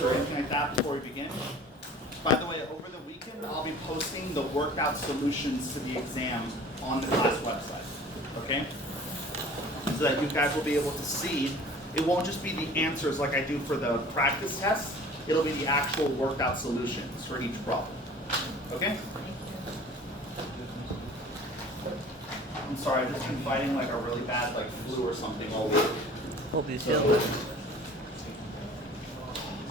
questions or anything like that before we begin? By the way, over the weekend, I'll be posting the worked out solutions to the exam on the class website, okay? So that you guys will be able to see. It won't just be the answers like I do for the practice test. It'll be the actual worked out solutions for each problem, okay? I'm sorry, I've just been fighting like a really bad flu or something all week. Hope you So, feel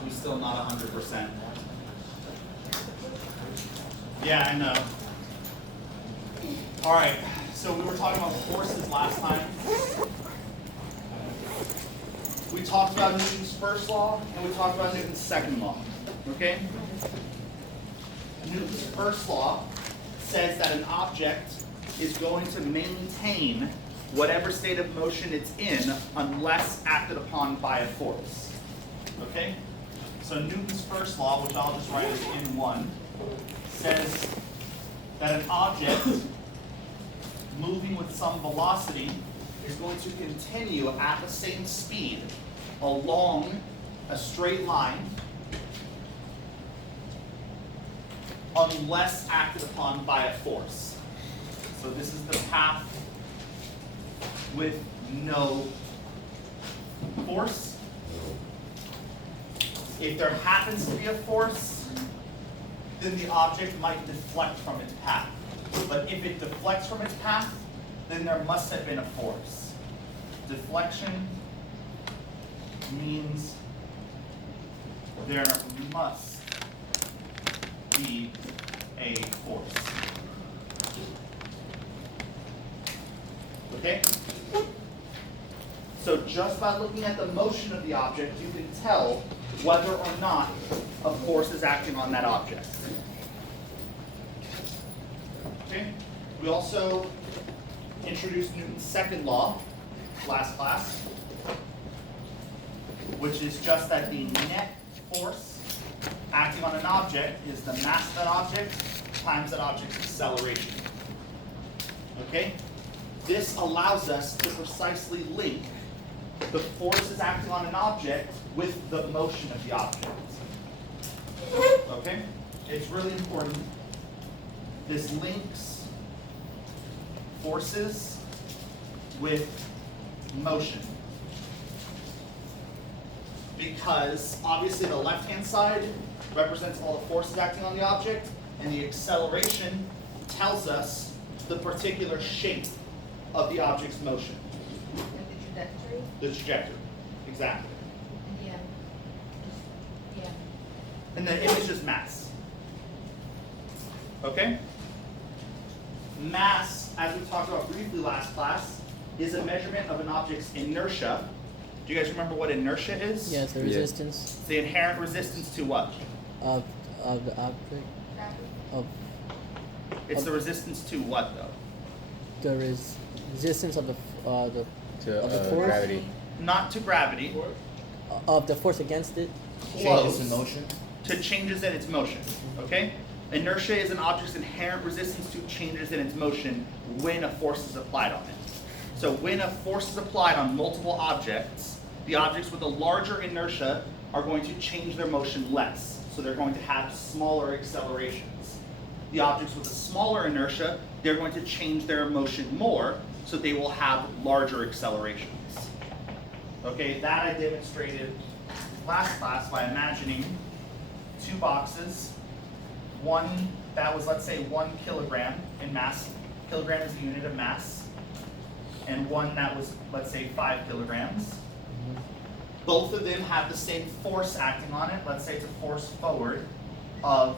I'm still not 100%. Yeah, I know. All right, so we were talking about forces last time. We talked about Newton's first law, and we talked about Newton's second law, okay? Newton's first law says that an object is going to maintain whatever state of motion it's in unless acted upon by a force, okay? So Newton's first law, which I'll just write as N1, says that an object moving with some velocity is going to continue at the same speed along a straight line unless acted upon by a force. So this is the path with no force. If there happens to be a force, then the object might deflect from its path. But if it deflects from its path, then there must have been a force. Deflection means there must be a force. Okay? So just by looking at the motion of the object, you can tell whether or not a force is acting on that object. Okay? We also introduced Newton's second law last class, which is just that the net force acting on an object is the mass of that object times that object's acceleration. Okay? This allows us to precisely link the forces acting on an object with the motion of the object. Okay? It's really important. This links forces with motion. Because obviously the left-hand side represents all the forces acting on the object, and the acceleration tells us the particular shape of the object's motion. Like the trajectory? The trajectory, exactly. Yeah. Yeah. And the image is mass. Okay? Mass, as we talked about briefly last class, is a measurement of an object's inertia. Do you guys remember what inertia is? yes, the resistance It's the inherent resistance to what? of the object of It's the resistance to what, though? the resistance of the of the force gravity. Not to gravity. of the force against it. Close. in motion. To changes in its motion. Okay? Inertia is an object's inherent resistance to changes in its motion when a force is applied on it. So when a force is applied on multiple objects, the objects with a larger inertia are going to change their motion less. So they're going to have smaller accelerations. The objects with a smaller inertia, they're going to change their motion more, so they will have larger accelerations. Okay, that I demonstrated last class by imagining two boxes. One that was, let's say, 1 kilogram in mass. Kilogram is the unit of mass. And one that was, let's say, 5 kilograms. Both of them have the same force acting on it. Let's say it's a force forward of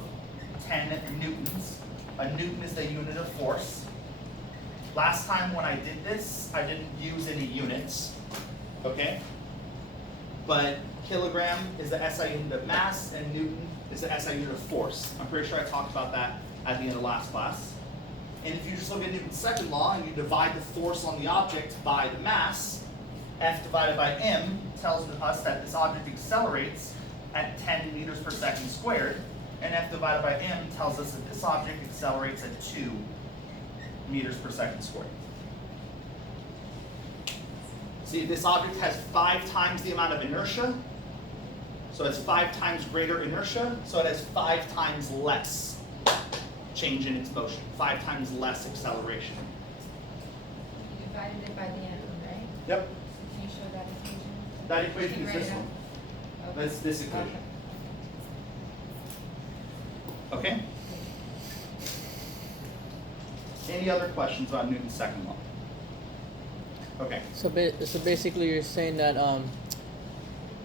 10 newtons. A newton is the unit of force. Last time when I did this, I didn't use any units, okay? But kilogram is the SI unit of mass, and newton is the SI unit of force. I'm pretty sure I talked about that at the end of last class. And if you just look at Newton's second law and you divide the force on the object by the mass, F divided by m tells us that this object accelerates at 10 meters per second squared, and F divided by m tells us that this object accelerates at 2 meters per second squared. See, this object has 5 times the amount of inertia, so So it has 5 times greater inertia, so it has 5 times less change in its motion, 5 times less acceleration. You divided it by the end, right? Yep. Can you show that equation? That equation Can you is write this it one. out? That's this equation. Okay? Any other questions about Newton's second law? Okay. So basically, you're saying that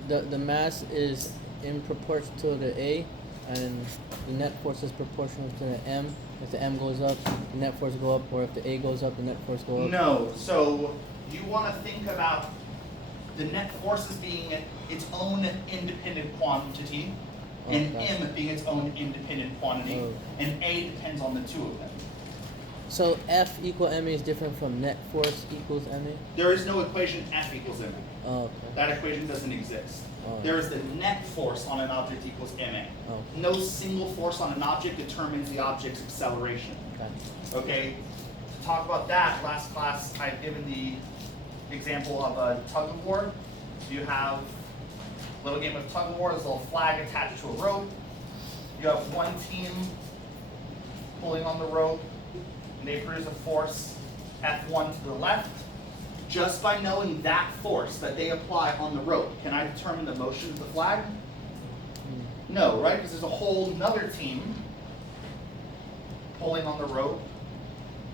the mass is in proportion to the A, and the net force is proportional to the M. If the M goes up, the net force go up, or if the A goes up, the net force go up. No, so you want to think about the net force as being its own independent quantity, and Okay. M being its own independent quantity, Oh. and A depends on the two of them. So F equal ma is different from net force equals ma. There is no equation F equals ma. Oh, okay. That equation doesn't exist. Oh. There is the net force on an object equals ma. Oh. No single force on an object determines the object's acceleration. Okay. Okay, to talk about that, last class I had given the example of a tug of war. You have a little game of tug of war, there's a little flag attached to a rope. You have one team pulling on the rope, and they produce a force F1 to the left. Just by knowing that force that they apply on the rope, can I determine the motion of the flag? No, right? Because there's a whole nother team pulling on the rope,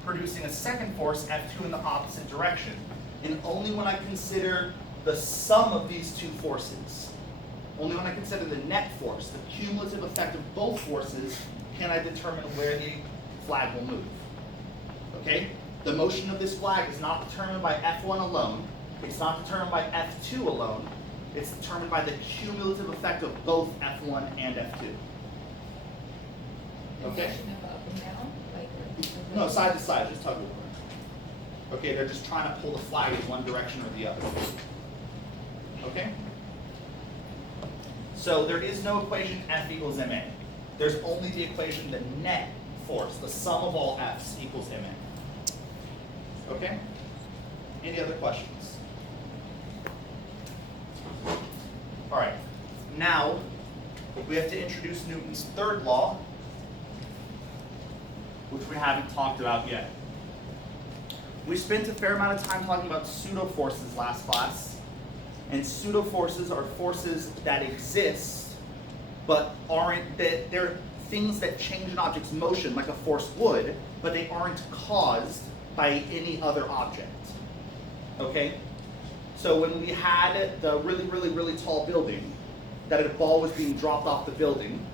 producing a second force, F2, in the opposite direction. And only when I consider the sum of these two forces, only when I consider the net force, the cumulative effect of both forces, can I determine where the flag will move. Okay? The motion of this flag is not determined by F1 alone. It's not determined by F2 alone. It's determined by the cumulative effect of both F1 and F2. The Okay? motion of up and down, like. No, side to side, just tug of war. Okay, they're just trying to pull the flag in one direction or the other. Okay? So there is no equation F equals ma. There's only the equation the net force, the sum of all F's equals ma. Okay? Any other questions? All right. Now, we have to introduce Newton's third law, which we haven't talked about yet. We spent a fair amount of time talking about pseudo-forces last class, and pseudo-forces are forces that exist, but aren't, that they're things that change an object's motion like a force would, but they aren't caused by any other object. Okay? So when we had the really, really, really tall building, that a ball was being dropped off the building,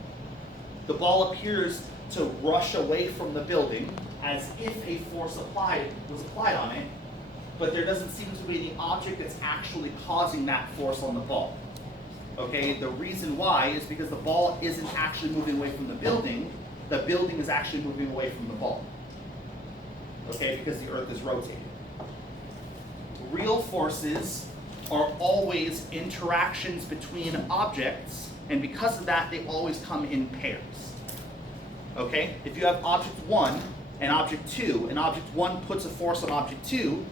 the ball appears to rush away from the building as if a force was applied on it, but there doesn't seem to be any object that's actually causing that force on the ball. Okay, the reason why is because the ball isn't actually moving away from the building is actually moving away from the ball. Okay, because the earth is rotating. Real forces are always interactions between objects, and because of that, they always come in pairs. Okay, if you have object 1 and object 2, and object 1 puts a force on object 2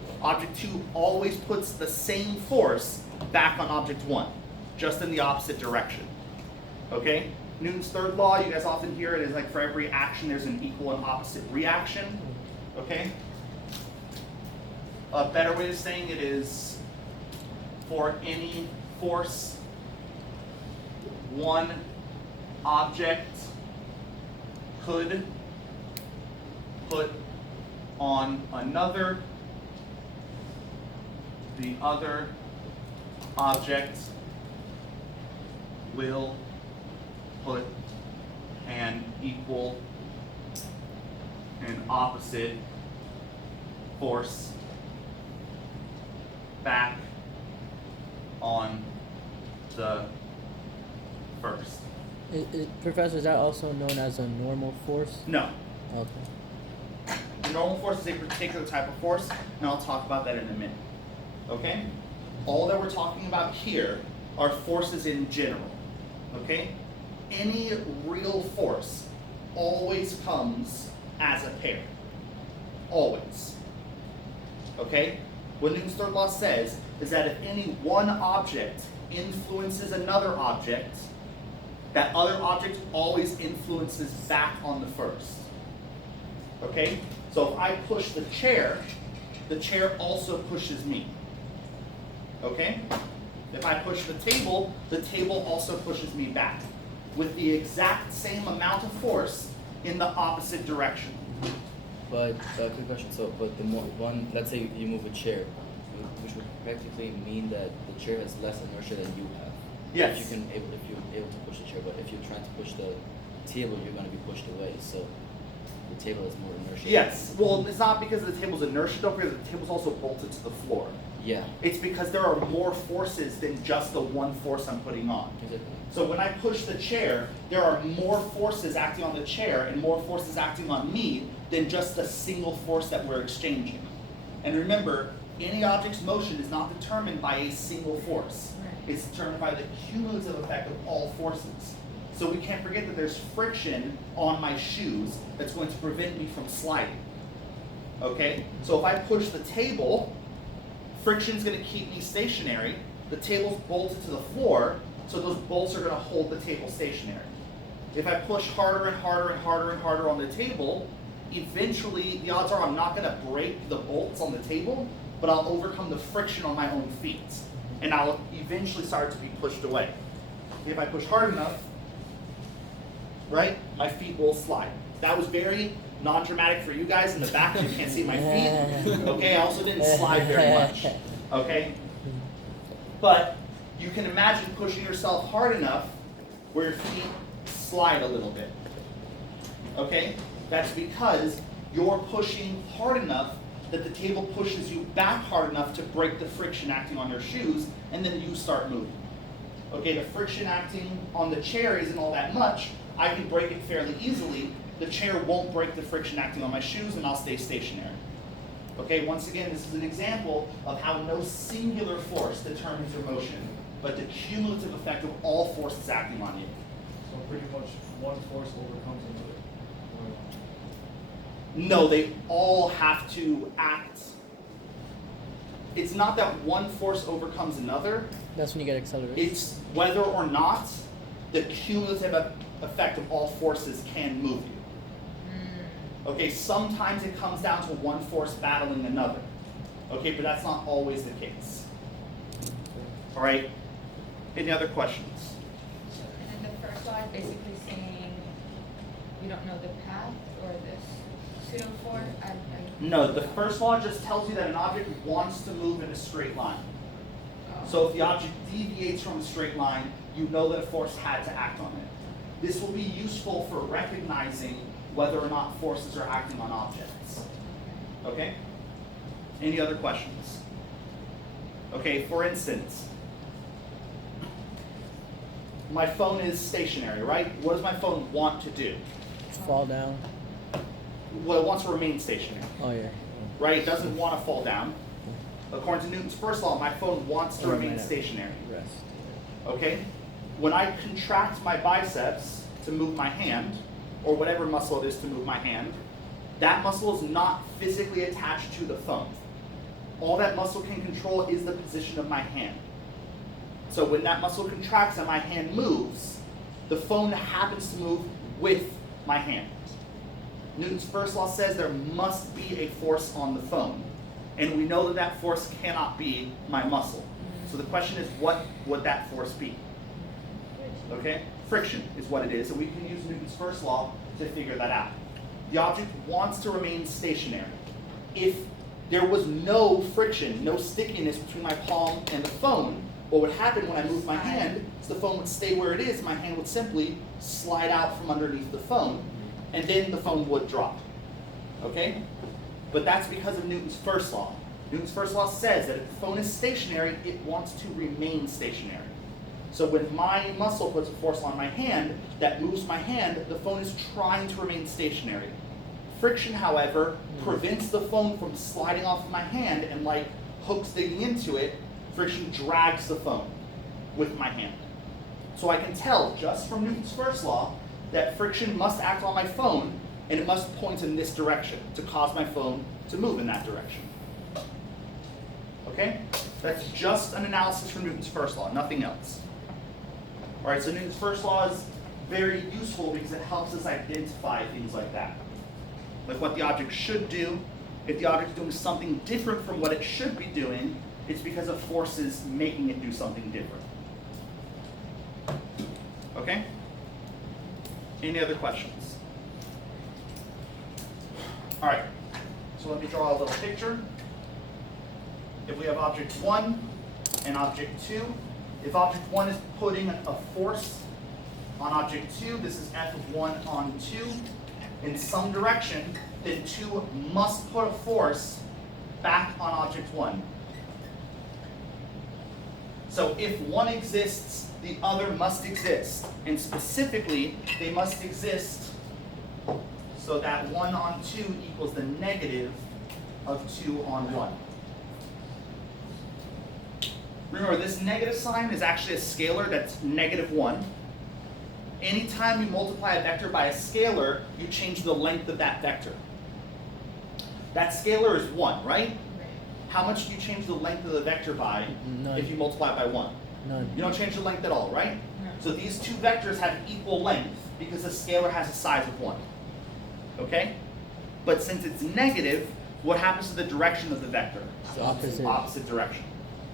always puts the same force back on object 1, just in the opposite direction. Okay? Newton's third law, you guys often hear it, is like for every action there's an equal and opposite reaction. Okay? A better way of saying it is, for any force, one object could put on another, the other object will put an equal and opposite force back on the first. Professor, is that also known as a normal force? No. Okay. The normal force is a particular type of force, and I'll talk about that in a minute. Okay? All that we're talking about here are forces in general. Okay? Any real force always comes as a pair. Always. Okay? What Newton's third law says is that if any one object influences another object, that other object always influences back on the first. Okay? So if I push the chair also pushes me. Okay? If I push the table also pushes me back with the exact same amount of force in the opposite direction. But quick question. So, but the more one, let's say you move a chair, which would practically mean that the chair has less inertia than you have. Yes. If you're able to push the chair, but if you're trying to push the table, you're going to be pushed away. So the table has more inertia. Yes. Well, it's not because of the table's inertia, don't forget the table's also bolted to the floor. Yeah. It's because there are more forces than just the one force I'm putting on. Exactly. So when I push the chair, there are more forces acting on the chair and more forces acting on me than just a single force that we're exchanging. And remember, any object's motion is not determined by a single force. Right. It's determined by the cumulative effect of all forces. So we can't forget that there's friction on my shoes that's going to prevent me from sliding. Okay? So if I push the table, friction's going to keep me stationary. The table's bolted to the floor, so those bolts are going to hold the table stationary. If I push harder and harder and harder and harder on the table, eventually the odds are I'm not going to break the bolts on the table, but I'll overcome the friction on my own feet, and I'll eventually start to be pushed away. If I push hard enough, right, my feet will slide. That was very non-dramatic for you guys in the back because you can't see my feet. Okay, I also didn't slide very much. Okay? But you can imagine pushing yourself hard enough where your feet slide a little bit. Okay? That's because you're pushing hard enough that the table pushes you back hard enough to break the friction acting on your shoes, and then you start moving. Okay, the friction acting on the chair isn't all that much. I can break it fairly easily. The chair won't break the friction acting on my shoes, and I'll stay stationary. Okay, once again, this is an example of how no singular force determines your motion, but the cumulative effect of all forces acting on you. So pretty much one force overcomes another. No, they all have to act. It's not that one force overcomes another. That's when you get acceleration. It's whether or not the cumulative effect of all forces can move you. Okay, sometimes it comes down to one force battling another. Okay, but that's not always the case. All right, any other questions? And then the first law is basically saying you don't know the path or this pseudo-force. No, the first law just tells you that an object wants to move in a straight line. So if the object deviates from a straight line, you know that a force had to act on it. This will be useful for recognizing whether or not forces are acting on objects. Okay? Any other questions? Okay, for instance, my phone is stationary, right? What does my phone want to do? Fall down. Well, it wants to remain stationary, Oh yeah. right? It doesn't want to fall down. According to Newton's first law, my phone wants to Or remain might not. stationary. Rest. Okay? When I contract my biceps to move my hand, or whatever muscle it is to move my hand, that muscle is not physically attached to the phone. All that muscle can control is the position of my hand. So when that muscle contracts and my hand moves, the phone happens to move with my hand. Newton's first law says there must be a force on the phone. And we know that that force cannot be my muscle. So the question is, what would that force be? Okay? Friction is what it is, and we can use Newton's first law to figure that out. The object wants to remain stationary. If there was no friction, no stickiness between my palm and the phone, what would happen when I moved my hand is the phone would stay where it is, my hand would simply slide out from underneath the phone, and then the phone would drop. Okay? But that's because of Newton's first law. Newton's first law says that if the phone is stationary, it wants to remain stationary. So when my muscle puts a force on my hand that moves my hand, the phone is trying to remain stationary. Friction, however, prevents the phone from sliding off of my hand, and like hooks digging into it, friction drags the phone with my hand. So I can tell just from Newton's first law that friction must act on my phone, and it must point in this direction to cause my phone to move in that direction. Okay? That's just an analysis from Newton's first law, nothing else. All right, so Newton's first law is very useful because it helps us identify things like that. Like what the object should do. If the object is doing something different from what it should be doing, it's because of forces making it do something different. Okay? Any other questions? All right, so let me draw a little picture. If we have object 1 and object 2, if object 1 is putting a force on object 2, this is F of 1 on 2, in some direction, then 2 must put a force back on object 1. So if one exists, the other must exist. And specifically, they must exist so that 1 on 2 equals the negative of 2 on 1. Remember, this negative sign is actually a scalar that's negative 1. Anytime you multiply a vector by a scalar, you change the length of that vector. That scalar is 1, right? How much do you change the length of the vector by None. if you multiply it by 1? None. You don't change the length at all, right? No. So these two vectors have equal length because the scalar has a size of 1. Okay? But since it's negative, what happens to the direction of the vector? It's opposite. Opposite direction.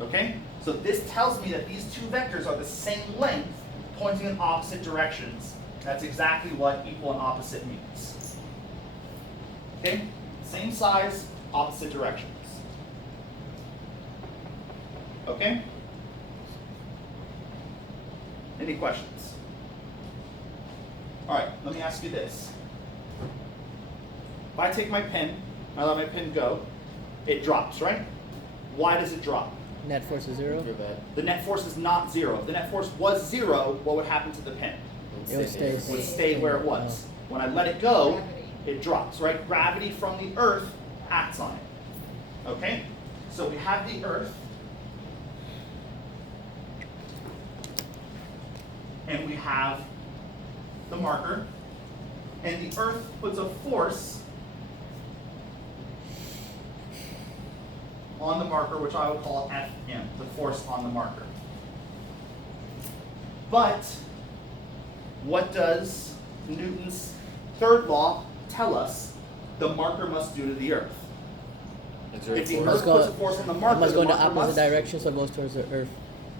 Okay? So this tells me that these two vectors are the same length, pointing in opposite directions. That's exactly what equal and opposite means. Okay? Same size, opposite directions. Okay? Any questions? All right, let me ask you this. If I take my pen, I let my pen go, it drops, right? Why does it drop? Net force is 0. You're bad. The net force is not 0. If the net force was 0, what would happen to the pen? It would stay. It would stay where it was. When I let it go, Gravity. it drops, right? Gravity from the earth acts on it. Okay? So we have the earth. And we have the marker. And the earth puts a force on the marker, which I would call Fm, the force on the marker. But what does Newton's third law tell us the marker must do to the earth? Exert If the force. earth puts a force on the marker, It must go in the marker opposite must- direction, so it goes towards the earth.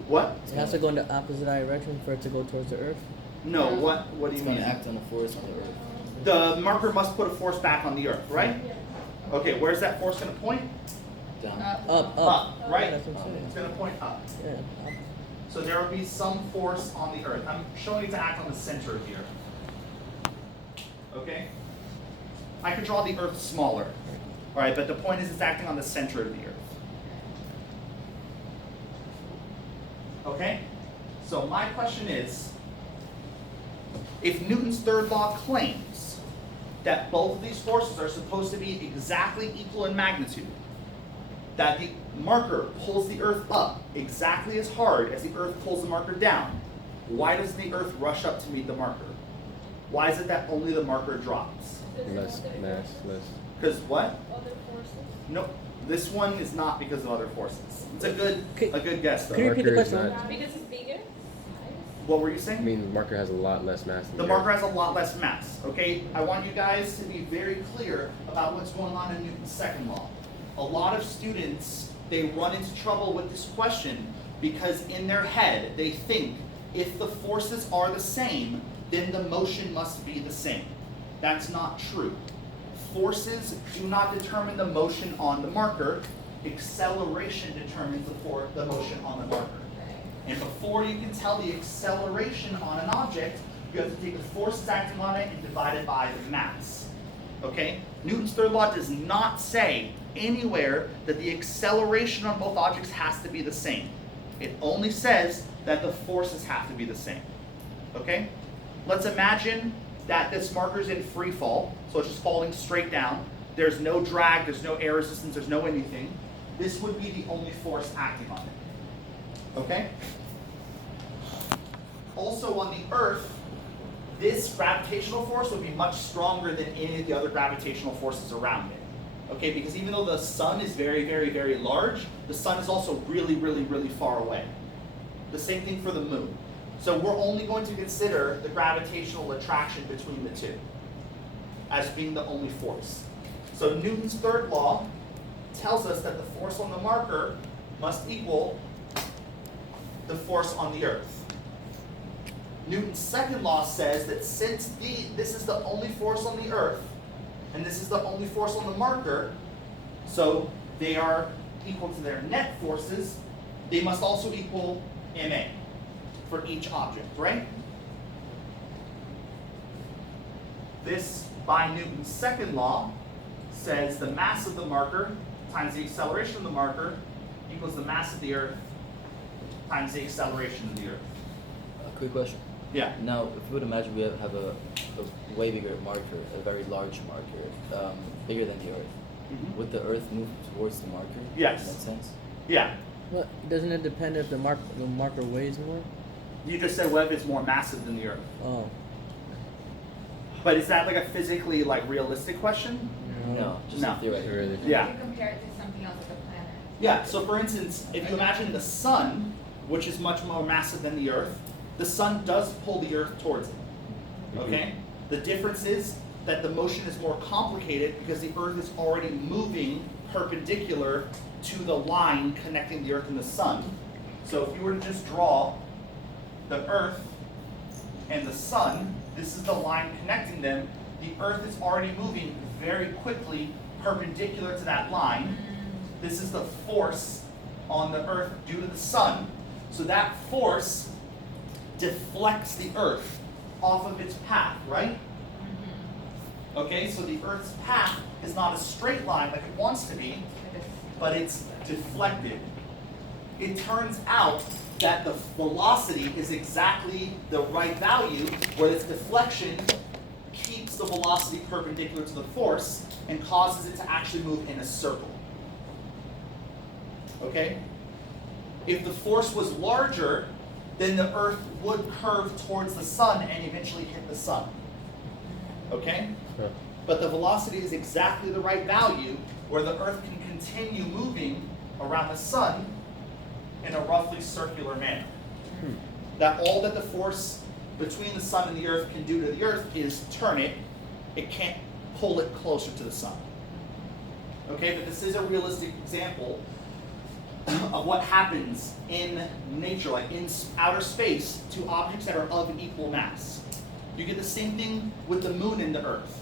What? It has to go in the opposite direction for it to go towards the earth. No, what do It's you going mean? to act on the force on the earth. The marker must put a force back on the earth, right? Okay, where's that force gonna point? Down. Up. Up, Up, right? That's what I'm saying. It's gonna point up. Yeah. Up. So there will be some force on the earth. I'm showing it to act on the center of the earth. Okay? I could draw the earth smaller. Alright, but the point is it's acting on the center of the earth. Okay? So my question is, if Newton's third law claims that both of these forces are supposed to be exactly equal in magnitude, that the marker pulls the earth up exactly as hard as the earth pulls the marker down, why does the earth rush up to meet the marker? Why is it that only the marker drops? Less mass, less. Because what? Other forces? Nope. This one is not because of other forces. It's a good guess though. Can you repeat the Marker is question? not- Because it's bigger? What were you I saying? mean, the marker has a lot less mass than The the marker Earth. has a lot less mass, okay? I want you guys to be very clear about what's going on in Newton's second law. A lot of students, they run into trouble with this question because in their head, they think if the forces are the same, then the motion must be the same. That's not true. Forces do not determine the motion on the marker. Acceleration determines the motion on the marker. And before you can tell the acceleration on an object, you have to take the forces acting on it and divide it by the mass. Okay? Newton's third law does not say anywhere that the acceleration on both objects has to be the same. It only says that the forces have to be the same. Okay? Let's imagine that this marker's in free fall, so it's just falling straight down. There's no drag, there's no air resistance, there's no anything. This would be the only force acting on it. Okay? Also on the Earth, this gravitational force would be much stronger than any of the other gravitational forces around it. Okay, because even though the sun is very, very, very large, the sun is also really, really, really far away. The same thing for the moon. So we're only going to consider the gravitational attraction between the two as being the only force. So Newton's third law tells us that the force on the marker must equal the force on the Earth. Newton's second law says that since this is the only force on the Earth, and this is the only force on the marker, so they are equal to their net forces, they must also equal ma for each object, right? This, by Newton's second law, says the mass of the marker times the acceleration of the marker equals the mass of the Earth times the acceleration of the Earth. A quick question. Yeah. Now, if you would imagine we have a way bigger marker, a very large marker, bigger than the Earth, would the Earth move towards the marker? Yes. In that sense? Yeah. But doesn't it depend if the marker weighs more? You just said Webb is more massive than the Earth. Oh. But is that like a physically realistic question? No, just No. theoretically. Really? Yeah. You compare it to something else like a planet. Yeah, so for instance, if you imagine the sun, which is much more massive than the Earth, the sun does pull the Earth towards it. Okay? The difference is that the motion is more complicated because the Earth is already moving perpendicular to the line connecting the Earth and the sun. So if you were to just draw the Earth and the sun, this is the line connecting them. The Earth is already moving very quickly perpendicular to that line. This is the force on the Earth due to the sun. So that force deflects the Earth off of its path, right? Okay, so the Earth's path is not a straight line like it wants to be, but it's deflected. It turns out that the velocity is exactly the right value, where this deflection keeps the velocity perpendicular to the force and causes it to actually move in a circle. Okay? If the force was larger, then the Earth would curve towards the sun and eventually hit the sun. Okay? Yeah. But the velocity is exactly the right value where the Earth can continue moving around the sun in a roughly circular manner. That all that the force between the sun and the Earth can do to the Earth is turn it. It can't pull it closer to the sun. Okay, but this is a realistic example of what happens in nature, like in outer space, to objects that are of equal mass. You get the same thing with the moon and the Earth.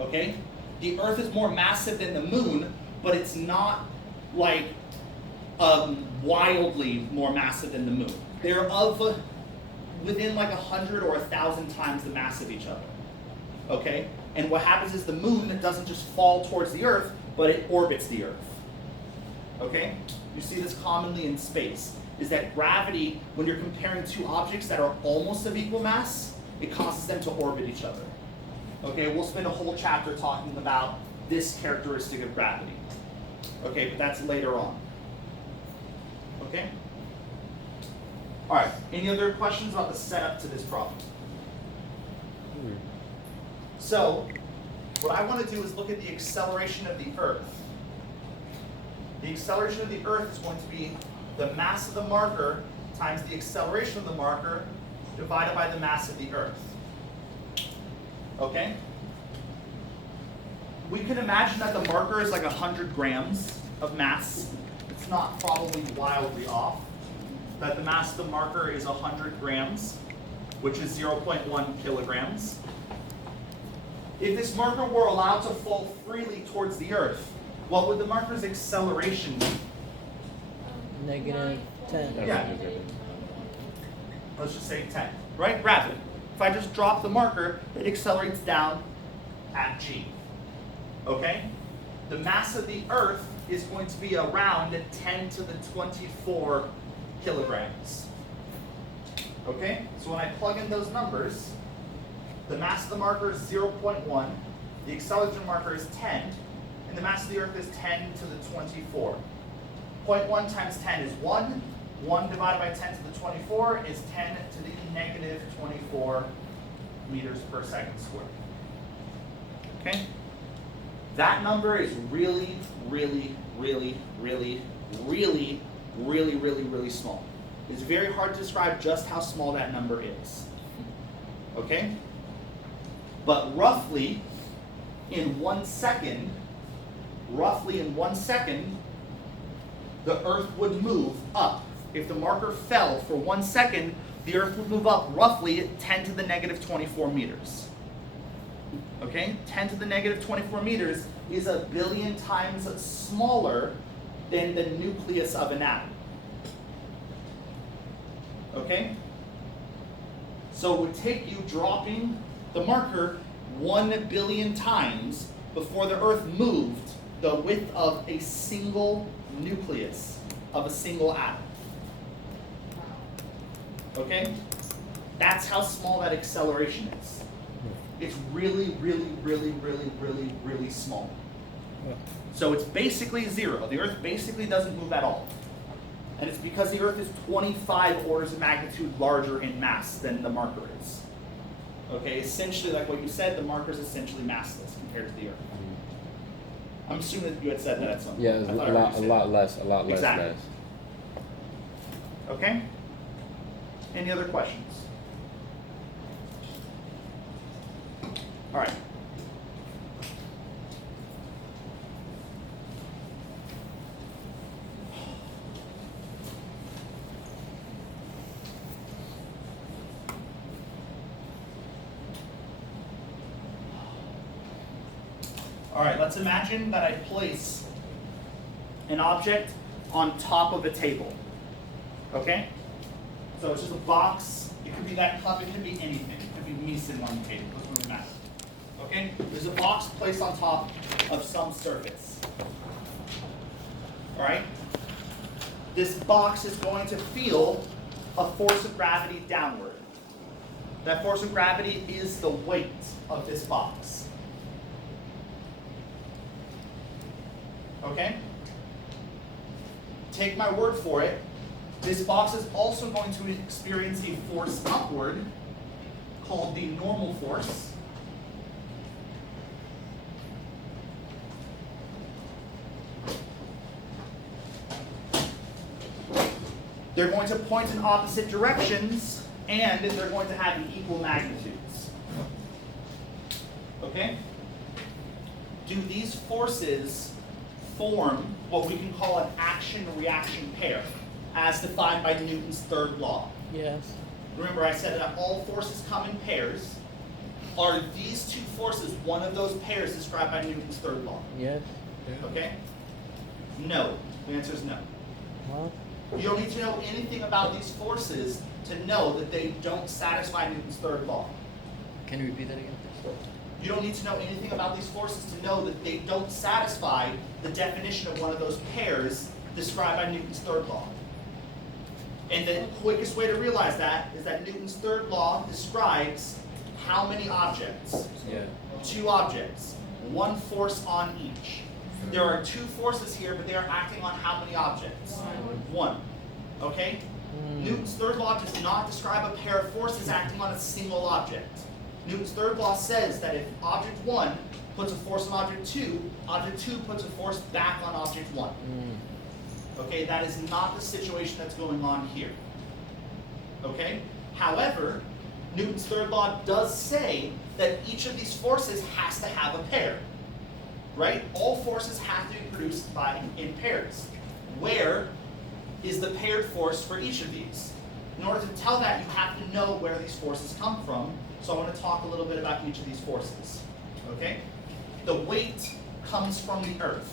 Okay? The Earth is more massive than the moon, but it's not like wildly more massive than the moon. They're within like 100 or 1,000 times the mass of each other. Okay? And what happens is the moon doesn't just fall towards the Earth, but it orbits the Earth. Okay? You see this commonly in space, is that gravity, when you're comparing two objects that are almost of equal mass, it causes them to orbit each other. Okay, we'll spend a whole chapter talking about this characteristic of gravity. Okay, but that's later on. Okay? All right, any other questions about the setup to this problem? So, what I want to do is look at the acceleration of the Earth. The acceleration of the Earth is going to be the mass of the marker times the acceleration of the marker divided by the mass of the Earth. Okay? We can imagine that the marker is like 100 grams of mass. It's not probably wildly off. That the mass of the marker is 100 grams, which is 0.1 kilograms. If this marker were allowed to fall freely towards the Earth, what would the marker's acceleration be? Negative 10. Yeah. Let's just say 10, right? Gravity. If I just drop the marker, it accelerates down at g. Okay? The mass of the Earth is going to be around 10 to the 24 kilograms. Okay? So when I plug in those numbers, the mass of the marker is 0.1, the acceleration of the marker is 10, and the mass of the Earth is 10 to the 24. 0.1 times 10 is 1. 1 divided by 10 to the 24 is 10 to the negative 24 meters per second squared. Okay? That number is really, really, really, really, really, really, really, really small. It's very hard to describe just how small that number is. Okay? But roughly in 1 second, the Earth would move up. If the marker fell for 1 second, the Earth would move up roughly 10 to the negative 24 meters. Okay? 10 to the negative 24 meters is 1 billion times smaller than the nucleus of an atom. Okay? So it would take you dropping the marker 1 billion times before the Earth moved the width of a single nucleus of a single atom. Okay? That's how small that acceleration is. It's really, really, really, really, really, really small. So it's basically zero. The Earth basically doesn't move at all. And it's because the Earth is 25 orders of magnitude larger in mass than the marker is. Okay, essentially like what you said, the marker is essentially massless compared to the Earth. I'm assuming that you had said that at some point. Yeah, it's I a thought I heard you lot say that. less Exactly. mass. Okay? Any other questions? All right. All right, let's imagine that I place an object on top of a table. Okay? So it's just a box. It could be that cup. It could be anything. It could be me sitting on the table. It doesn't really matter. Okay? There's a box placed on top of some surface. All right? This box is going to feel a force of gravity downward. That force of gravity is the weight of this box. Okay? Take my word for it. This box is also going to experience a force upward called the normal force. They're going to point in opposite directions, and they're going to have equal magnitudes. Okay? Do these forces form what we can call an action-reaction pair, as defined by Newton's third law? Yes. Remember, I said that all forces come in pairs. Are these two forces one of those pairs described by Newton's third law? Yes. Okay? No. The answer is no. Well, You don't need to know anything about these forces to know that they don't satisfy Newton's third law. Can you repeat that again, please? You don't need to know anything about these forces to know that they don't satisfy the definition of one of those pairs described by Newton's third law. And the quickest way to realize that is that Newton's third law describes how many objects? Yeah. 2 objects, 1 force on each. There are 2 forces here, but they are acting on how many objects? 1. Okay? Newton's third law does not describe a pair of forces acting on a single object. Newton's third law says that if object 1 puts a force on object 2 puts a force back on object 1. Okay, that is not the situation that's going on here. Okay? However, Newton's third law does say that each of these forces has to have a pair. Right? All forces have to be produced in pairs. Where is the paired force for each of these? In order to tell that, you have to know where these forces come from. So I want to talk a little bit about each of these forces. Okay? The weight comes from the Earth.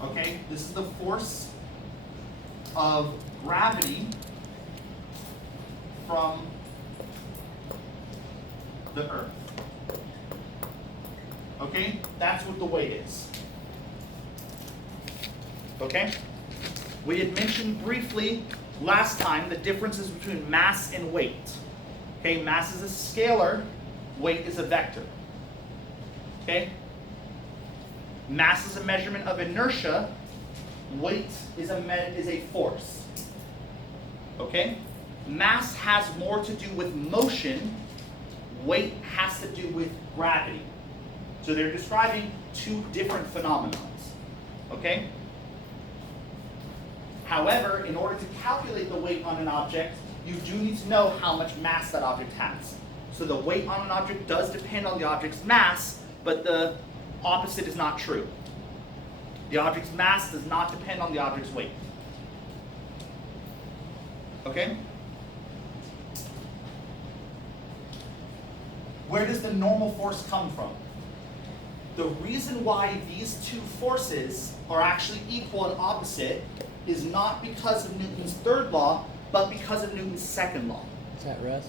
Okay? This is the force of gravity from the Earth. Okay? That's what the weight is. Okay? We had mentioned briefly last time the differences between mass and weight. Okay? Mass is a scalar, weight is a vector. Okay? Mass is a measurement of inertia, weight is a force. Okay? Mass has more to do with motion, weight has to do with gravity. So they're describing two different phenomena. Okay? However, in order to calculate the weight on an object, you do need to know how much mass that object has. So the weight on an object does depend on the object's mass, but the opposite is not true. The object's mass does not depend on the object's weight. Okay? Where does the normal force come from? The reason why these two forces are actually equal and opposite is not because of Newton's third law, but because of Newton's second law. It's at rest.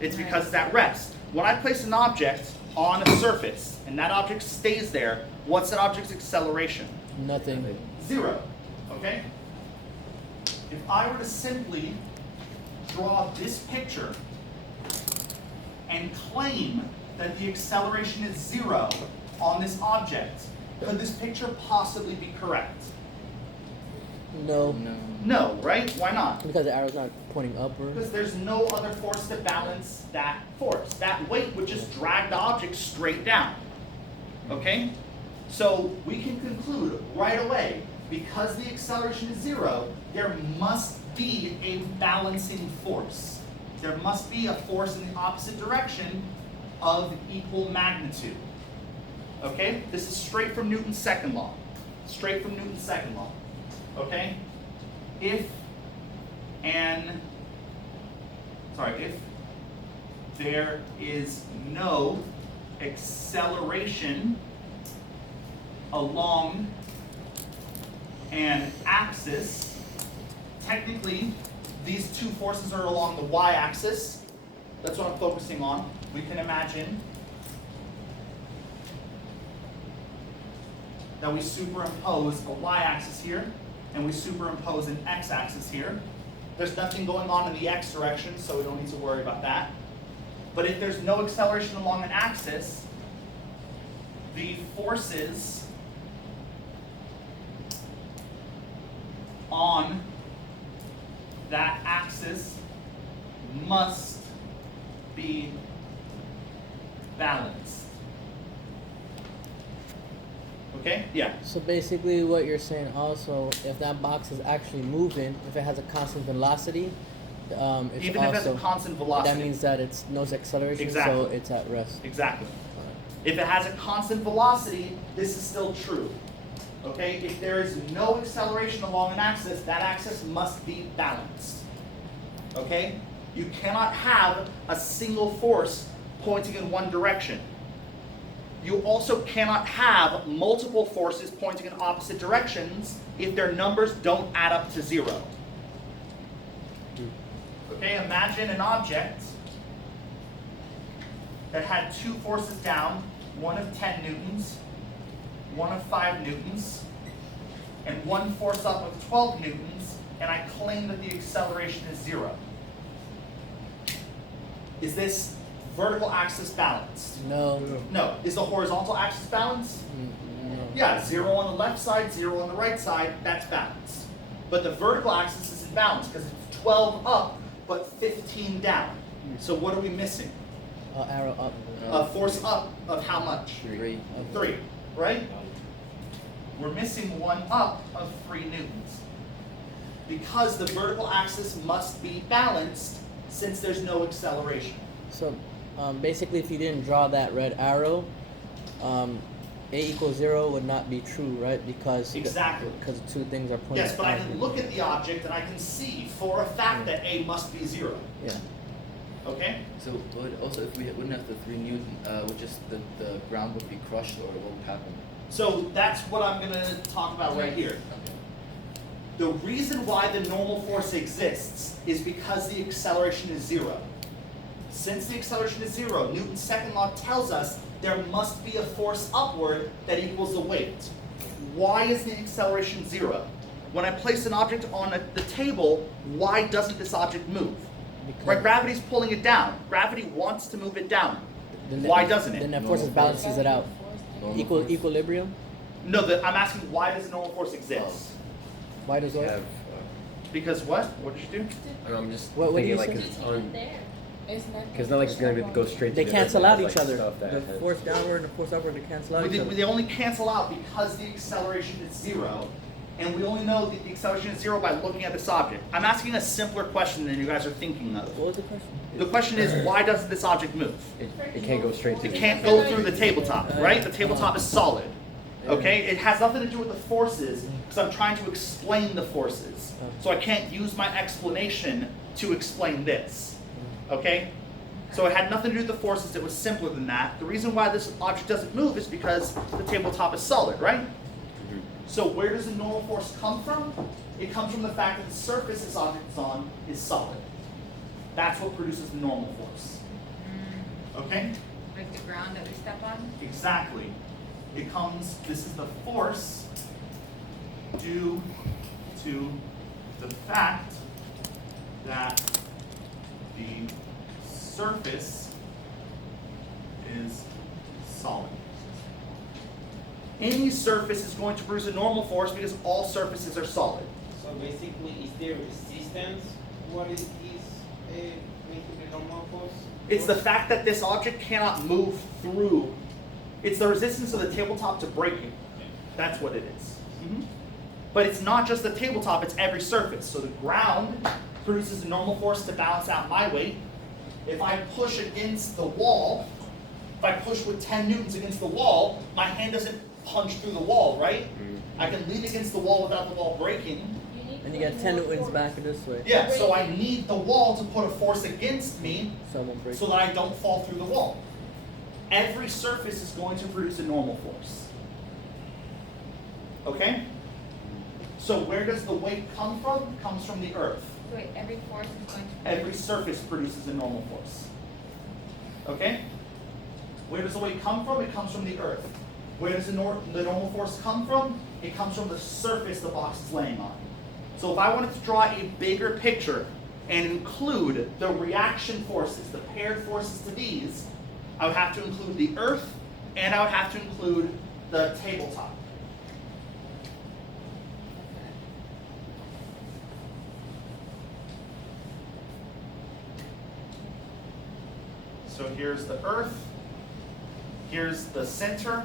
It's because it's at rest. When I place an object on a surface and that object stays there, what's that object's acceleration? Nothing. 0. Okay? If I were to simply draw this picture and claim that the acceleration is 0 on this object, could this picture possibly be correct? No. No. No, right? Why not? Because the arrow's not pointing upward. Because there's no other force to balance that force. That weight would just drag the object straight down. Okay? So we can conclude right away, because the acceleration is 0, there must be a balancing force. There must be a force in the opposite direction of equal magnitude. Okay? This is straight from Newton's second law. Straight from Newton's second law. Okay? If there is no acceleration along an axis, technically these two forces are along the y-axis. That's what I'm focusing on. We can imagine that we superimpose a y-axis here, and we superimpose an x-axis here. There's nothing going on in the x direction, so we don't need to worry about that. But if there's no acceleration along an axis, the forces on that axis must be balanced. Okay? Yeah. So basically what you're saying also, if that box is actually moving, if it has a constant velocity, it's Even if it has a also, constant velocity. that means that it's no acceleration, Exactly. so it's at rest. Exactly. If it has a constant velocity, this is still true. Okay? If there is no acceleration along an axis, that axis must be balanced. Okay? You cannot have a single force pointing in one direction. You also cannot have multiple forces pointing in opposite directions if their numbers don't add up to 0. Okay, imagine an object that had two forces down, one of 10 newtons, one of 5 newtons, and one force up of 12 newtons, and I claim that the acceleration is 0. Is this vertical axis balanced? No. No. Is the horizontal axis balanced? No. Yeah, 0 on the left side, 0 on the right side, that's balanced. But the vertical axis isn't balanced because it's 12 up, but 15 down. So what are we missing? Arrow up. A force up of how much? 3. 3, right? We're missing one up of 3 newtons. Because the vertical axis must be balanced since there's no acceleration. So basically if you didn't draw that red arrow, A equals 0 would not be true, right? Because Exactly. because the two things are pointing. Yes, but I can outward. look at the object and I can see for a fact that A must be 0. Yeah. Okay? So would also if we wouldn't have the 3 Newton, would just the ground would be crushed, or what would happen? So that's what I'm going to talk about right here. Okay. The reason why the normal force exists is because the acceleration is 0. Since the acceleration is 0, Newton's second law tells us there must be a force upward that equals the weight. Why is the acceleration 0? When I place an object on the table, why doesn't this object move? Because Right, gravity's pulling it down. Gravity wants to move it down. then Why doesn't Then it? that force Normal force. balances it out. Normal force. Equilibrium. No, I'm asking why does the normal force exist? Why does You what? have, Because what? What did you do? I'm just What did thinking you like say? it's on. Because it's not like it's gonna go straight. They to the cancel earth. out It has, each like, other. stuff that The has- force downward and the force upward, they cancel out each other. They only cancel out because the acceleration is 0, and we only know the acceleration is 0 by looking at this object. I'm asking a simpler question than you guys are thinking of. What was the question? The question is, why doesn't this object move? It can't go straight to. It the- can't go through the tabletop, right? The tabletop is solid. Yeah. Okay? It has nothing to do with the forces, because I'm trying to explain the forces. So I can't use my explanation to explain this. Okay? So it had nothing to do with the forces, it was simpler than that. The reason why this object doesn't move is because the tabletop is solid, right? Mhm. So where does the normal force come from? It comes from the fact that the surface this object is on is solid. That's what produces the normal force. Okay? Like the ground that we step on? Exactly. It comes, this is the force due to the fact that the surface is solid. Any surface is going to produce a normal force because all surfaces are solid. So basically, is there resistance? What is this basically normal force? It's the fact that this object cannot move through. It's the resistance of the tabletop to breaking. That's what it is. But it's not just the tabletop, it's every surface. So the ground produces a normal force to balance out my weight. If I push against the wall, if I push with 10 newtons against the wall, my hand doesn't punch through the wall, right? I can lean against the wall without the wall breaking. And you get 10 newtons back this way. Yeah, so I need the wall to put a force against me So it won't break. so that I don't fall through the wall. Every surface is going to produce a normal force. Okay? So where does the weight come from? It comes from the earth. So wait, every force is going to. Every surface produces a normal force. Okay? Where does the weight come from? It comes from the earth. Where does the normal force come from? It comes from the surface the box is laying on. So if I wanted to draw a bigger picture and include the reaction forces, the paired forces to these, I would have to include the earth and I would have to include the tabletop. So here's the earth, here's the center,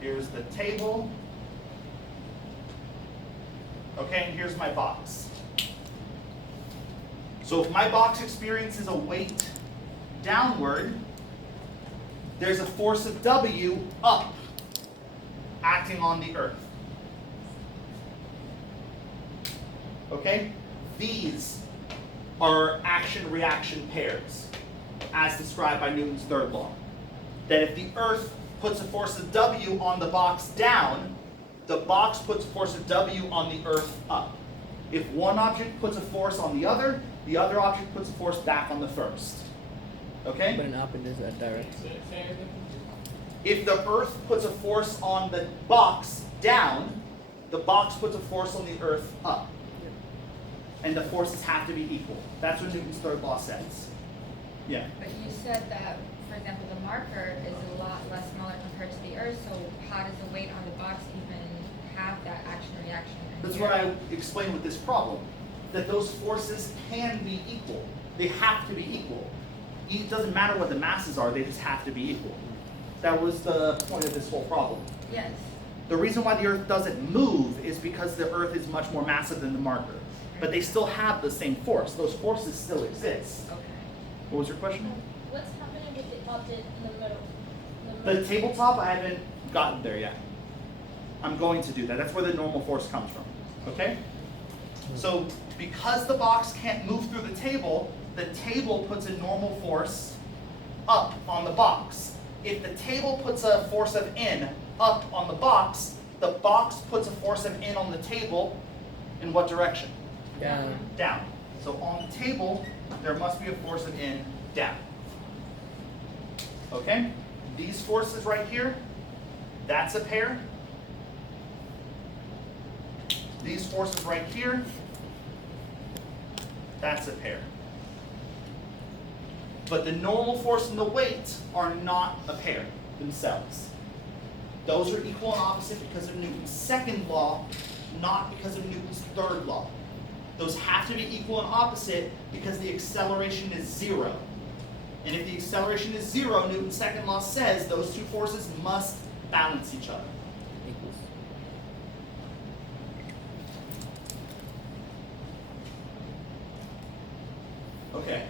here's the table, okay, and here's my box. So if my box experiences a weight downward, there's a force of W up acting on the earth. Okay? These are action-reaction pairs, as described by Newton's third law. That if the earth puts a force of W on the box down, the box puts a force of W on the earth up. If one object puts a force on the other object puts a force back on the first. Okay? But in opposite direction. If the earth puts a force on the box down, the box puts a force on the earth up. And the forces have to be equal. That's what Newton's third law says. Yeah. But you said that, for example, the marker is a lot less smaller compared to the earth, so how does the weight on the box even have that action-reaction? That's what I explained with this problem. That those forces can be equal. They have to be equal. It doesn't matter what the masses are, they just have to be equal. That was the point of this whole problem. Yes. The reason why the Earth doesn't move is because the Earth is much more massive than the marker. But they still have the same force. Those forces still exist. Okay. What was your question? What's happening with the object in the middle? The tabletop, I haven't gotten there yet. I'm going to do that. That's where the normal force comes from. Okay? So because the box can't move through the table puts a normal force up on the box. If the table puts a force of N up on the box puts a force of N on the table in what direction? Down. Down. So on the table, there must be a force of N down. Okay? These forces right here, that's a pair. These forces right here, that's a pair. But the normal force and the weight are not a pair themselves. Those are equal and opposite because of Newton's second law, not because of Newton's third law. Those have to be equal and opposite because the acceleration is 0. And if the acceleration is 0, Newton's second law says those two forces must balance each other. Equals. Okay.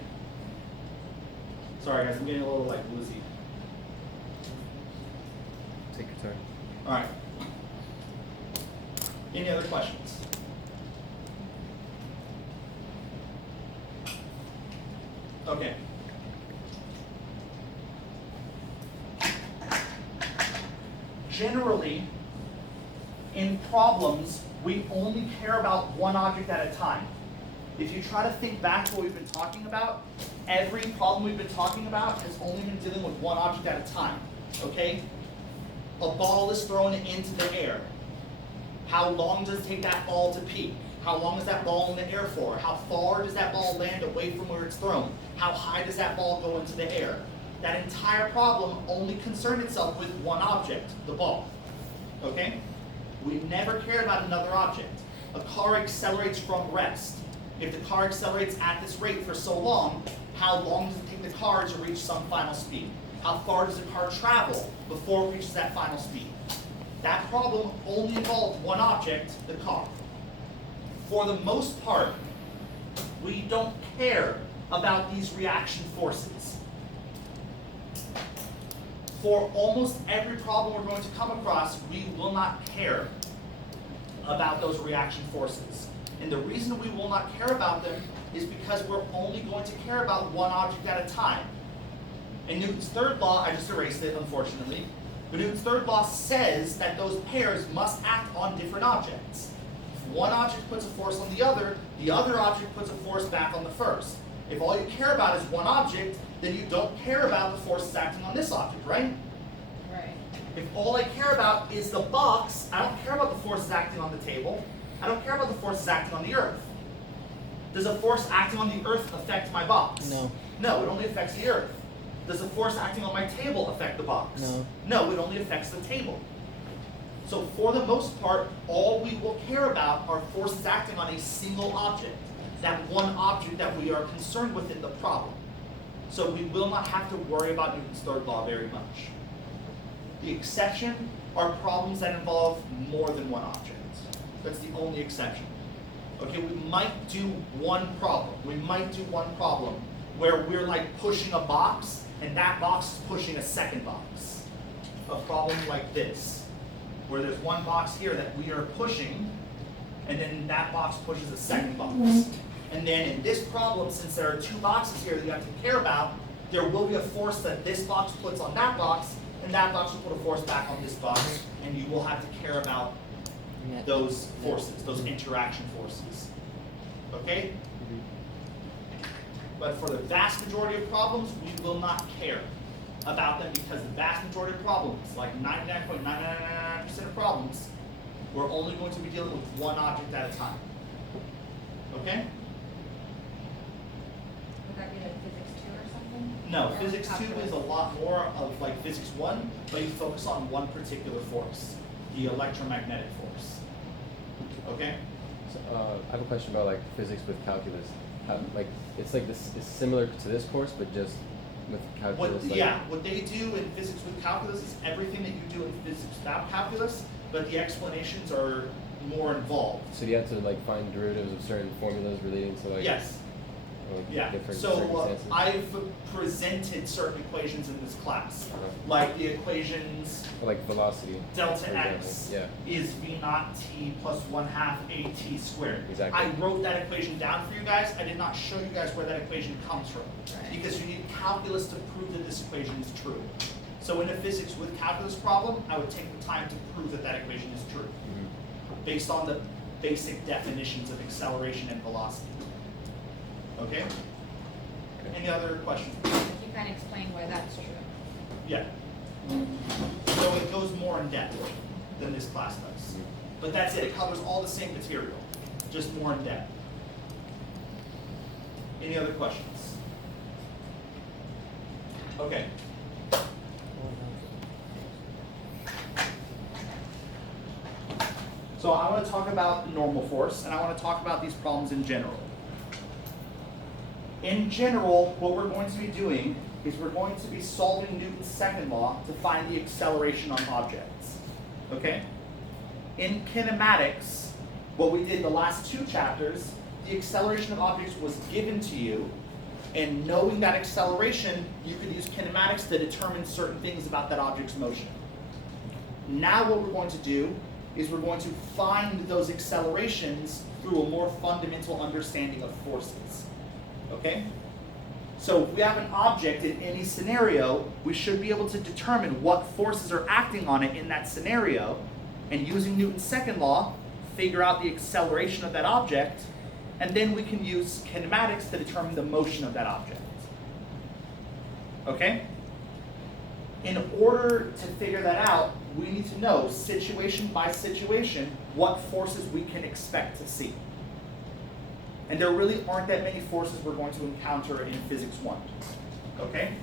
Sorry guys, I'm getting a little like woozy. Take your turn. All right. Any other questions? Okay. Generally, in problems, we only care about one object at a time. If you try to think back to what we've been talking about, every problem we've been talking about has only been dealing with one object at a time, okay? A ball is thrown into the air. How long does it take that ball to peak? How long is that ball in the air for? How far does that ball land away from where it's thrown? How high does that ball go into the air? That entire problem only concerned itself with one object, the ball, okay? We never cared about another object. A car accelerates from rest. If the car accelerates at this rate for so long, how long does it take the car to reach some final speed? How far does the car travel before it reaches that final speed? That problem only involved one object, the car. For the most part, we don't care about these reaction forces. For almost every problem we're going to come across, we will not care about those reaction forces. And the reason we will not care about them is because we're only going to care about one object at a time. In Newton's third law, I just erased it unfortunately, but Newton's third law says that those pairs must act on different objects. If one object puts a force on the other object puts a force back on the first. If all you care about is one object, then you don't care about the forces acting on this object, right? Right. If all I care about is the box, I don't care about the forces acting on the table. I don't care about the forces acting on the earth. Does a force acting on the earth affect my box? No. No, it only affects the earth. Does a force acting on my table affect the box? No. No, it only affects the table. So for the most part, all we will care about are forces acting on a single object. That one object that we are concerned with in the problem. So we will not have to worry about Newton's third law very much. The exception are problems that involve more than one object. That's the only exception. Okay, we might do one problem. We might do one problem where we're like pushing a box and that box is pushing a second box. A problem like this, where there's one box here that we are pushing and then that box pushes a second box. And then in this problem, since there are two boxes here that you have to care about, there will be a force that this box puts on that box, and that box will put a force back on this box, and you will have to care about Net. those forces, those interaction forces. Okay? But for the vast majority of problems, we will not care about them because the vast majority of problems, like 99.9999% of problems, we're only going to be dealing with one object at a time. Okay? Would that be like physics 2 or something? No, Or physics 2 calculus? is a lot more of like physics 1, but you focus on one particular force, the electromagnetic force. Okay? So, I have a question about like physics with calculus. Like it's like this is similar to this course, but just with calculus. What they do in physics with calculus is everything that you do in physics without calculus, but the explanations are more involved. So you have to like find derivatives of certain formulas relating to like Yes. like, different So circumstances. I've presented certain equations in this class, Okay. like the equations Or, like velocity. delta for example. x Yeah. is v naught t plus 1/2 at squared. Exactly. I wrote that equation down for you guys. I did not show you guys where that equation comes from Right. because you need calculus to prove that this equation is true. So in a physics with calculus problem, I would take the time to prove that that equation is true Mhm. based on the basic definitions of acceleration and velocity. Okay? Any other questions? You kind of explain why that's true. Yeah. So it goes more in depth than this class does. But that's it. It covers all the same material, just more in depth. Any other questions? Okay. So So I want to talk about the normal force, and I want to talk about these problems in general. In general, what we're going to be doing is we're going to be solving Newton's second law to find the acceleration on objects. Okay? In kinematics, what we did the last 2 chapters, the acceleration of objects was given to you, and knowing that acceleration, you could use kinematics to determine certain things about that object's motion. Now what we're going to do is we're going to find those accelerations through a more fundamental understanding of forces. Okay? So if we have an object in any scenario, we should be able to determine what forces are acting on it in that scenario, and using Newton's second law, figure out the acceleration of that object, and then we can use kinematics to determine the motion of that object. Okay? In order to figure that out, we need to know, situation by situation, what forces we can expect to see. And there really aren't that many forces we're going to encounter in Physics 1. Okay?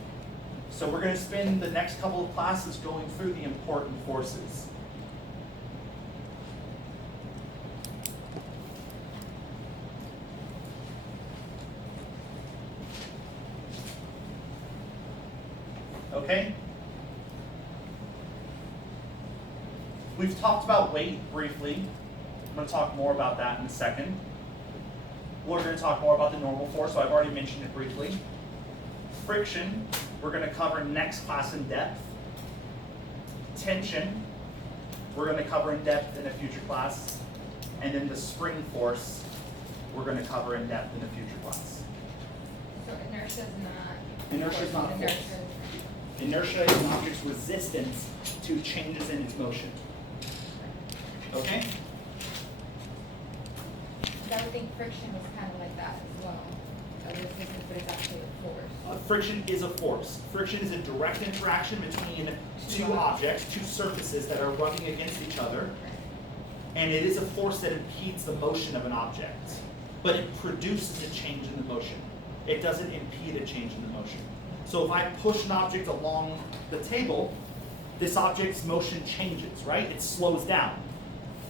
So we're going to spend the next couple of classes going through the important forces. Okay? We've talked about weight briefly. I'm going to talk more about that in a second. We're going to talk more about the normal force, so I've already mentioned it briefly. Friction, we're going to cover next class in depth. Tension, we're going to cover in depth in a future class. And then the spring force, we're going to cover in depth in a future class. So inertia is not. Inertia is not a force. Inertia is an object's resistance to changes in its motion. Okay? I would think friction was kind of like that as well. A resistance, but it's actually a force. Friction is a force. Friction is a direct interaction between two objects, two surfaces that are rubbing against each other. And it is a force that impedes the motion of an object. But it produces a change in the motion. It doesn't impede a change in the motion. So if I push an object along the table, this object's motion changes, right? It slows down.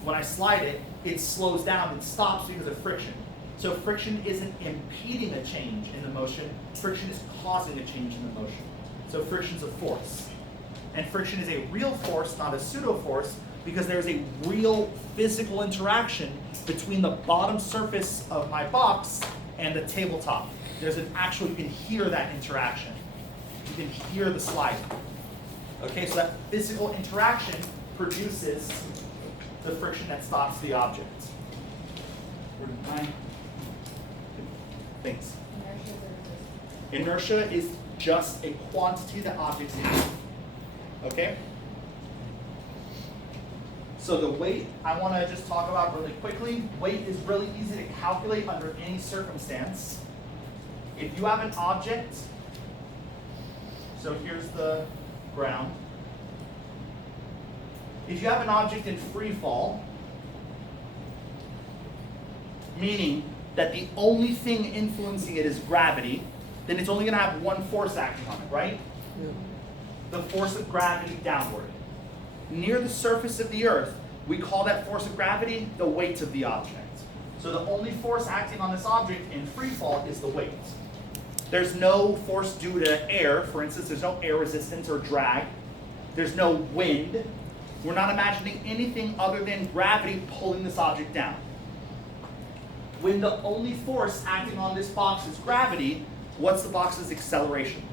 When I slide it, it slows down, it stops because of friction. So friction isn't impeding a change in the motion, friction is causing a change in the motion. So friction's a force. And friction is a real force, not a pseudo force, because there's a real physical interaction between the bottom surface of my box and the tabletop. There's an actual, you can hear that interaction. You can hear the sliding. Okay, so that physical interaction produces the friction that stops the object. Thanks. Inertia is just a quantity that objects have. Okay? So the weight, I want to just talk about really quickly. Weight is really easy to calculate under any circumstance. If you have an object, so here's the ground. If you have an object in free fall, meaning that the only thing influencing it is gravity, then it's only going to have one force acting on it, right? Yeah. The force of gravity downward. Near the surface of the Earth, we call that force of gravity the weight of the object. So the only force acting on this object in free fall is the weight. There's no force due to air. For instance, there's no air resistance or drag. There's no wind. We're not imagining anything other than gravity pulling this object down. When the only force acting on this box is gravity, what's the box's acceleration?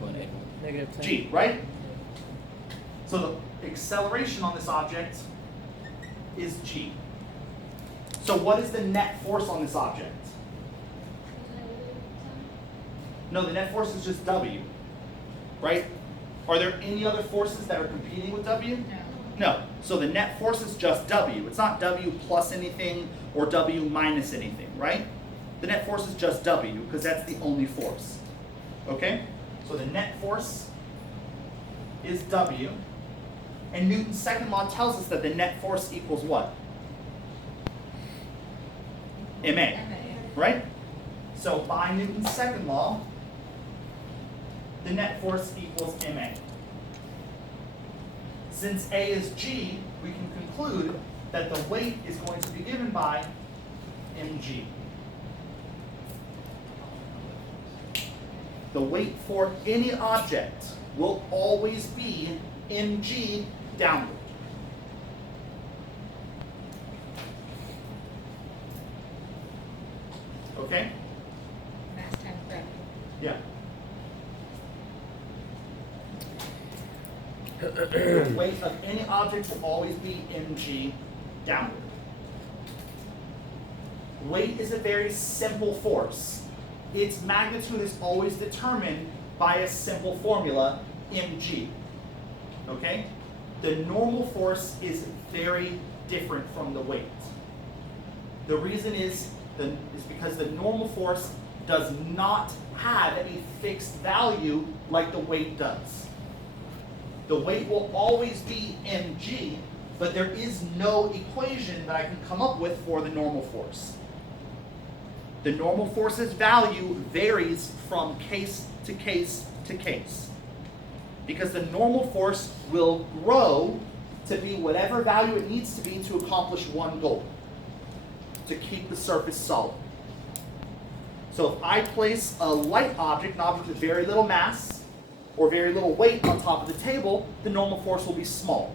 9.8. Negative 10. G, right? So the acceleration on this object is G. So what is the net force on this object? No, the net force is just W, right? Are there any other forces that are competing with W? No. No. So the net force is just W. It's not W plus anything or W minus anything, right? The net force is just W because that's the only force. Okay? So the net force is W. And Newton's second law tells us that the net force equals what? MA, right? So by Newton's second law, the net force equals MA. Since A is G, we can conclude that the weight is going to be given by mg. The weight for any object will always be mg downward. Okay? Mass times gravity. Yeah. The weight of any object will always be mg downward. Weight is a very simple force. Its magnitude is always determined by a simple formula, mg. Okay? The normal force is very different from the weight. The reason is because the normal force does not have a fixed value like the weight does. The weight will always be mg, but there is no equation that I can come up with for the normal force. The normal force's value varies from case to case to case, because the normal force will grow to be whatever value it needs to be to accomplish one goal, to keep the surface solid. So if I place a light object, an object with very little mass or very little weight on top of the table, the normal force will be small.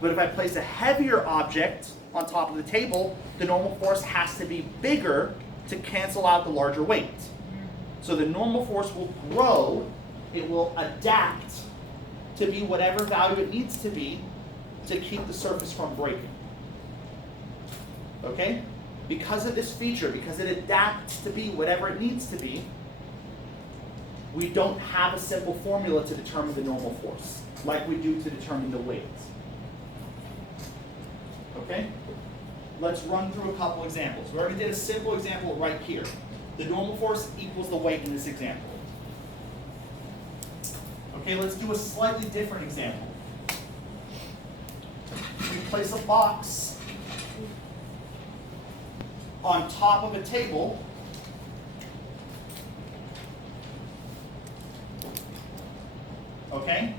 But if I place a heavier object on top of the table, the normal force has to be bigger to cancel out the larger weight. So the normal force will grow, it will adapt to be whatever value it needs to be to keep the surface from breaking. Okay? Because of this feature, because it adapts to be whatever it needs to be, we don't have a simple formula to determine the normal force, like we do to determine the weight. Okay? Let's run through a couple examples. We already did a simple example right here. The normal force equals the weight in this example. Okay, let's do a slightly different example. We place a box on top of a table. Okay?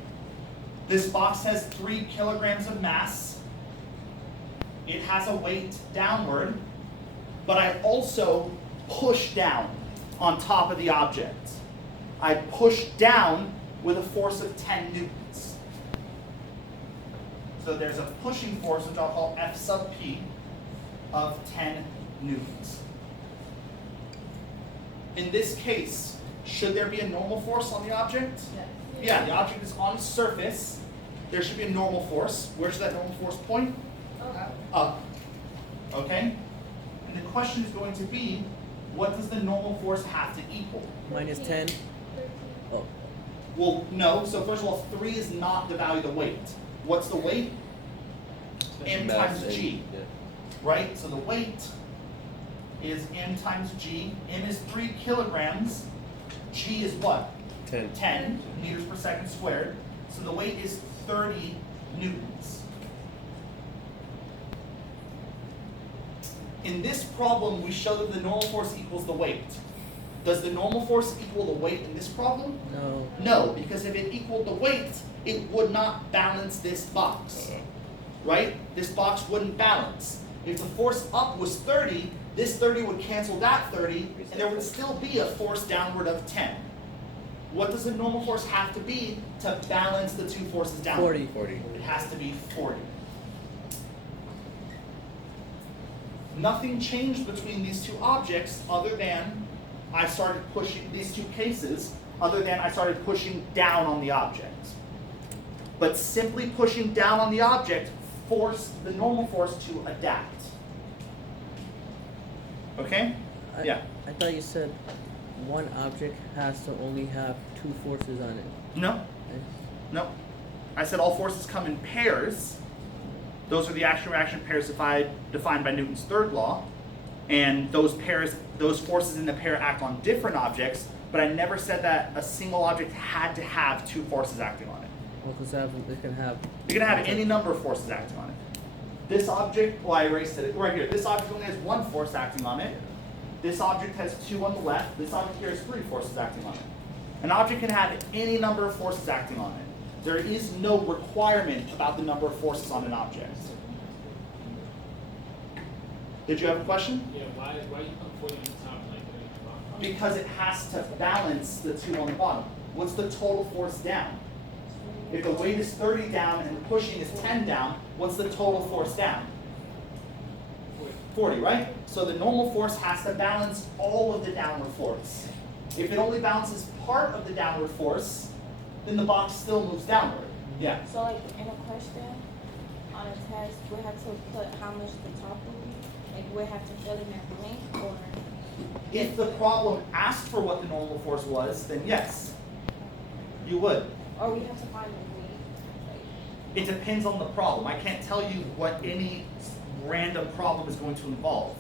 This box has 3 kilograms of mass. It has a weight downward, but I also push down on top of the object. I push down with a force of 10 newtons. So there's a pushing force, which I'll call F sub P, of 10 newtons. In this case, should there be a normal force on the object? Yeah, the object is on its surface. There should be a normal force. Where should that normal force point? Up. Okay? And the question is going to be, what does the normal force have to equal? Minus 10. Oh. Well, no. So first of all, 3 is not the value of the weight. What's the weight? M Mass times G. Yeah. Right? So the weight is M times G. M is 3 kilograms. G is what? 10. 10 meters per second squared. So the weight is 30 newtons. In this problem, we show that the normal force equals the weight. Does the normal force equal the weight in this problem? No. No, because if it equaled the weight, it would not balance this box. Right? This box wouldn't balance. If the force up was 30, this 30 would cancel that 30, and there would still be a force downward of 10. What does the normal force have to be to balance the two forces downward? 40. It has to be 40. Nothing changed between these two objects other than I started pushing these two cases, other than I started pushing down on the object. But simply pushing down on the object forced the normal force to adapt. Okay? Yeah. I thought you said one object has to only have 2 forces on it. No. No. I said all forces come in pairs. Those are the action-reaction pairs defined by Newton's third law. And those forces in the pair act on different objects, but I never said that a single object had to have 2 forces acting on it. Well, because it can have. You can have any number of forces acting on it. This object, well, I erased it right here. This object only has 1 force acting on it. This object has 2 on the left. This object here has 3 forces acting on it. An object can have any number of forces acting on it. There is no requirement about the number of forces on an object. Did you have a question? Yeah, why you put 40 on the top and like 30 on the bottom? Because it has to balance the two on the bottom. What's the total force down? If the weight is 30 down and the pushing is 10 down, what's the total force down? 40, right? So the normal force has to balance all of the downward force. If it only balances part of the downward force, then the box still moves downward. Yeah. So like in a question, on a test, we have to put how much the top will be? Like we have to fill in that blank or? If the problem asked for what the normal force was, then yes, you would. Or we have to find the weight? It depends on the problem. I can't tell you what any random problem is going to involve.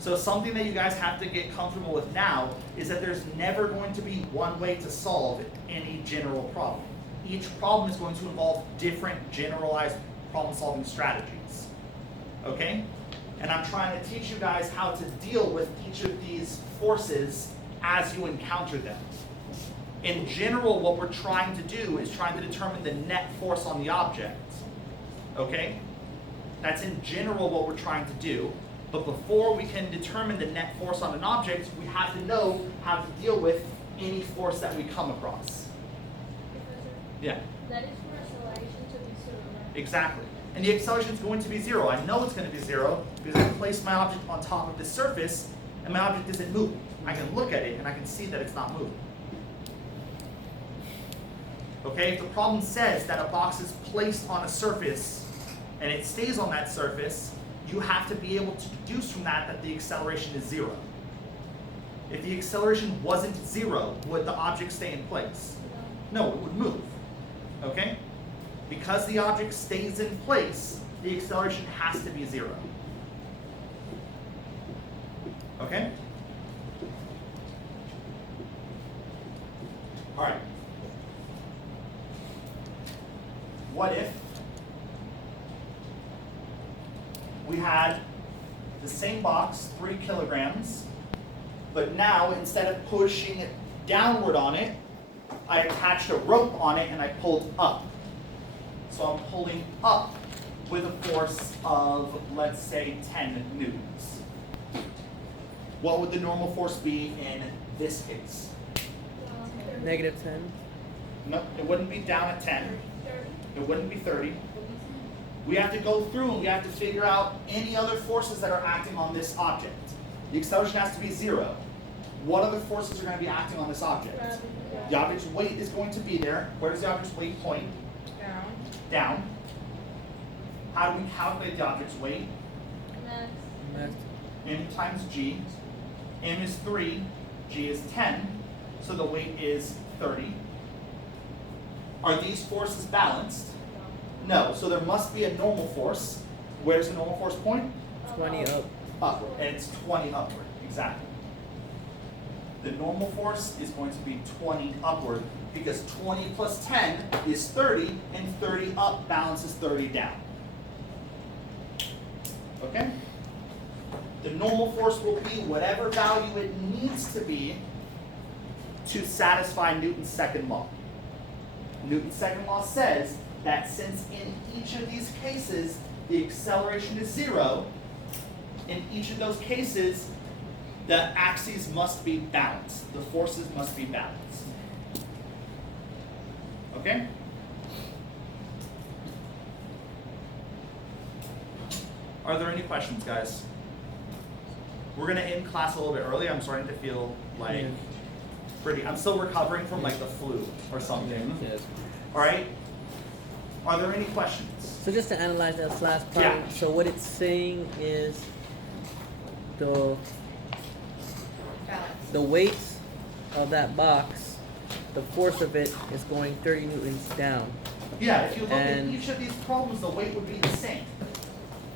So something that you guys have to get comfortable with now is that there's never going to be one way to solve any general problem. Each problem is going to involve different generalized problem-solving strategies. Okay? And I'm trying to teach you guys how to deal with each of these forces as you encounter them. In general, what we're trying to do is trying to determine the net force on the object. Okay? That's in general what we're trying to do. But before we can determine the net force on an object, we have to know how to deal with any force that we come across. Yeah, That is for acceleration to be zero, right? exactly. And the acceleration is going to be zero. I know it's going to be zero because I place my object on top of this surface and my object isn't moving. I can look at it and I can see that it's not moving. Okay, if the problem says that a box is placed on a surface and it stays on that surface, you have to be able to deduce from that that the acceleration is zero. If the acceleration wasn't zero, would the object stay in place? No, it would move. Okay? Because the object stays in place, the acceleration has to be zero. Okay? All right. What if we had the same box, 3 kilograms, but now instead of pushing it downward on it, I attached a rope on it and I pulled up. So I'm pulling up with a force of, let's say, 10 newtons. What would the normal force be in this case? -10. No, it wouldn't be down at 10. It wouldn't be 30. We have to go through and we have to figure out any other forces that are acting on this object. The acceleration has to be zero. What other forces are going to be acting on this object? The object's weight is going to be there. Where does the object's weight point? Down. Down. How do we calculate the object's weight? Mass. M times G. M is 3, G is 10, so the weight is 30. Are these forces balanced? No, so there must be a normal force. Where does the normal force point? 20 up. Upward, and it's 20 upward, exactly. The normal force is going to be 20 upward because 20 plus 10 is 30, and 30 up balances 30 down. Okay? The normal force will be whatever value it needs to be to satisfy Newton's second law. Newton's second law says that since in each of these cases the acceleration is zero, in each of those cases the axes must be balanced. The forces must be balanced. Okay? Are there any questions, guys? We're gonna end class a little bit early. I'm starting to feel like I'm still recovering from like the flu or something. Yes. All right? Are there any questions? So just to analyze that last part, Yeah. so what it's saying is the Balance. weight of that box, the force of it is going 30 newtons down. Yeah, if you look at And- each of these problems, the weight would be the same.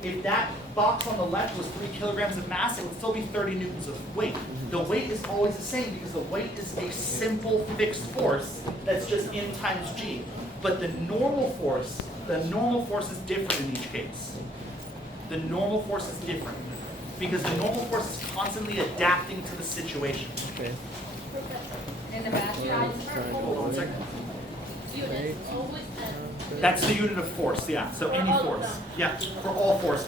If that box on the left was 3 kilograms of mass, it would still be 30 newtons of weight. The weight is always the same because the weight is a simple fixed force that's just M times G. But the normal force is different in each case. The normal force is different because the normal force is constantly adapting to the situation. Okay. In the math Yeah, class, it's trying to Hold on one second. Units, always and. That's the unit of force, yeah. So any For all of force. them. Yeah, for all forces.